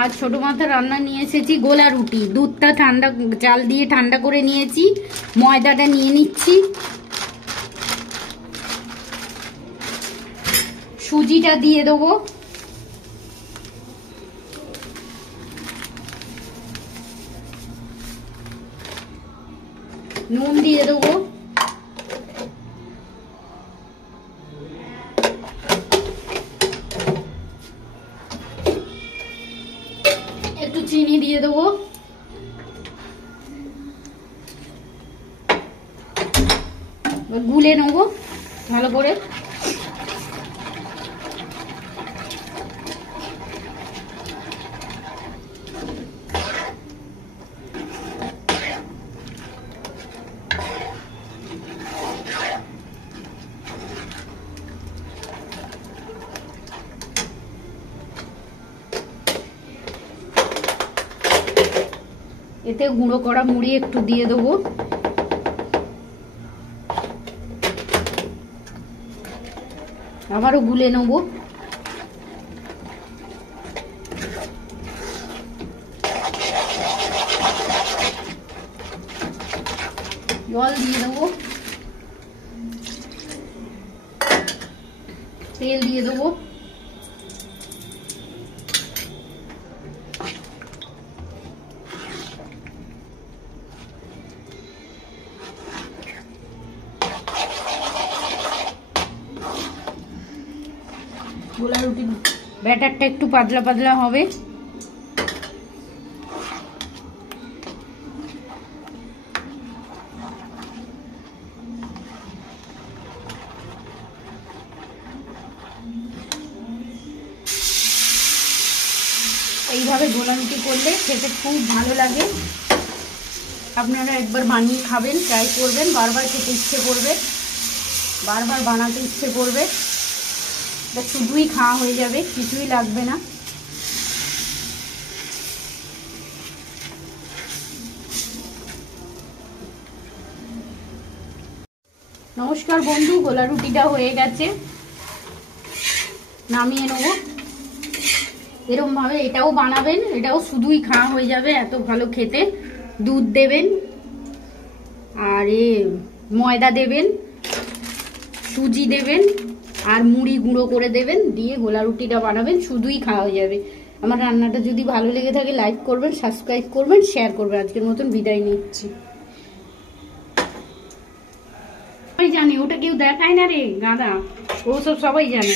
আর ছোট মাথা রান্না নিয়ে এসেছি গোলা রুটি। দুধটা ঠান্ডা, জাল দিয়ে ঠান্ডা করে নিয়েছি। ময়দাটা নিয়ে নিচ্ছি, সুজিটা দিয়ে দেবো, নুন দিয়ে দেবো, একটু চিনি দিয়ে দেবো, গুলে নেবো ভালো করে। এতে গুঁড়ো করা মুড়ি একটু দিয়ে দেবো, আবারও গুলে নেবো। জল দিয়ে দেবো, তেল দিয়ে দেবো, গোলা রুটির ব্যাটারটা একটু পাতলা পাতলা হবে। এইভাবে গোলা রুটি করলে খেতে খুব ভালো লাগে। আপনারা একবার বানিয়ে খাবেন, ট্রাই করবেন, বারবার খেতে ইচ্ছে করবে, বারবার বানাতে ইচ্ছে করবে। শুধুই খাওয়া হয়ে যাবে, কিছুই লাগবে না। নমস্কার বন্ধু, গোলা রুটিটা হয়ে গেছে, নামিয়ে নেবো। এরকম ভাবে এটাও বানাবেন, এটাও শুধুই খাওয়া হয়ে যাবে, এত ভালো খেতে। দুধ দেবেন, আর ময়দা দেবেন, সুজি দেবেন, আর মুড়ি গুঁড়ো করে দেবেন, দিয়ে গোলা রুটিটা বানাবেন, শুধুই খাওয়া হয়ে যাবে। আমার রান্নাটা যদি ভালো লেগে থাকে লাইক করবেন, সাবস্ক্রাইব করবেন, শেয়ার করবেন। আজকের মতন বিদায় নিচ্ছি। সবাই জানে, ওটা কেউ দেখায় না রে গাদা, ও সব সবাই জানে।